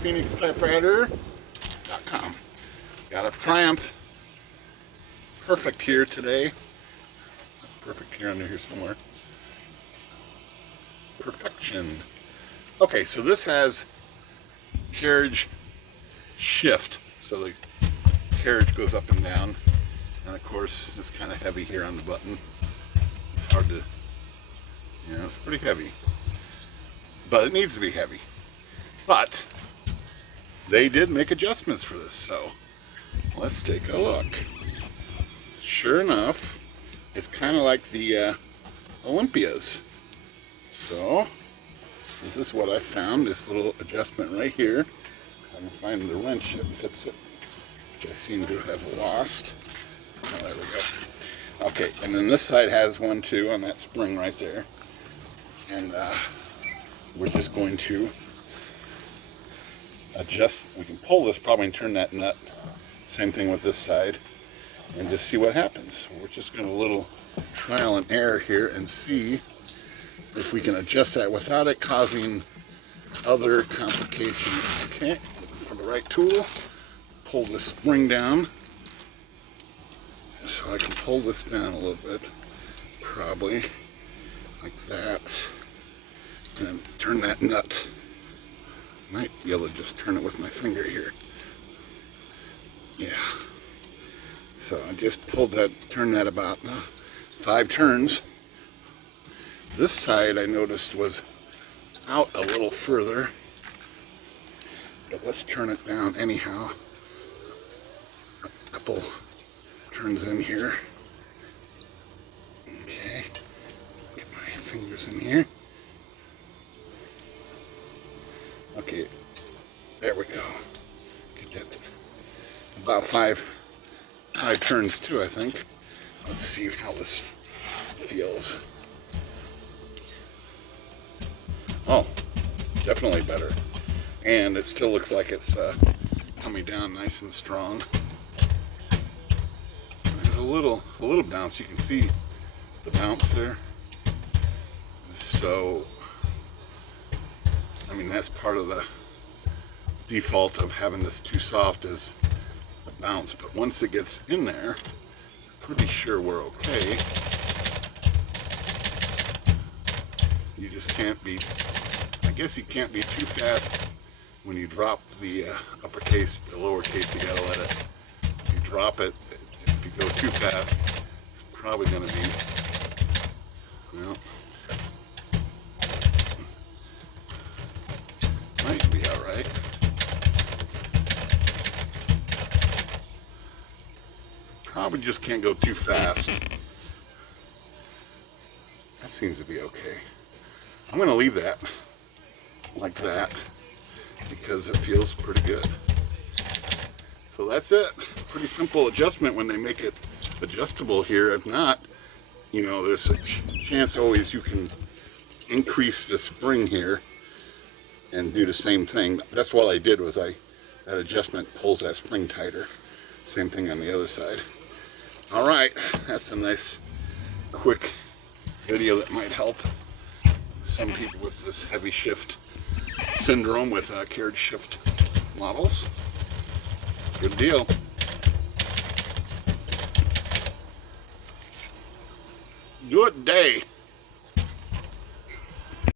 PhoenixTypewriter.com. Got a Triumph Perfekt here today. Perfekt here under here somewhere. Perfection. Okay, so this has carriage shift, so the carriage goes up and down, and of course it's kind of heavy here on the button. It's hard to, it's pretty heavy, but it needs to be heavy. But they did make adjustments for this, so let's take a look. Sure enough, it's kind of like the Olympias. So this is what I found, this little adjustment right here. I'm going to find the wrench that fits it, which I seem to have lost. Oh, there we go. Okay, and then this side has one too on that spring right there. And we're just going to adjust. We can pull this probably and turn that nut. Same thing with this side. And just see what happens. We're just going to little trial and error here and see if we can adjust that without it causing other complications. Okay, looking for the right tool. Pull this spring down. So I can pull this down a little bit. Probably like that. And then turn that nut. Might be able to just turn it with my finger here. Yeah. So I just pulled that, turned that about 5 turns. This side I noticed was out a little further, but let's turn it down anyhow. A couple turns in here. Okay, get my fingers in here. Okay, there we go. Get that about five turns too, I think. Let's see how this feels. Oh, definitely better. And it still looks like it's coming down nice and strong. There's a little bounce. You can see the bounce there. So, I mean, that's part of the default of having this too soft is the bounce. But once it gets in there, I'm pretty sure we're okay. You just can't be, I guess you can't be too fast when you drop the uppercase to lowercase. You gotta let it, if you drop it, if you go too fast, it's probably gonna be, might be all right. Probably just can't go too fast. That seems to be okay. I'm going to leave that like that because it feels pretty good. So that's it. Pretty simple adjustment when they make it adjustable here. If not, there's a chance always you can increase the spring here and do the same thing. That's what I did was that adjustment pulls that spring tighter. Same thing on the other side. All right, that's a nice quick video that might help some people with this heavy shift syndrome with carriage shift models. Good deal. Good day.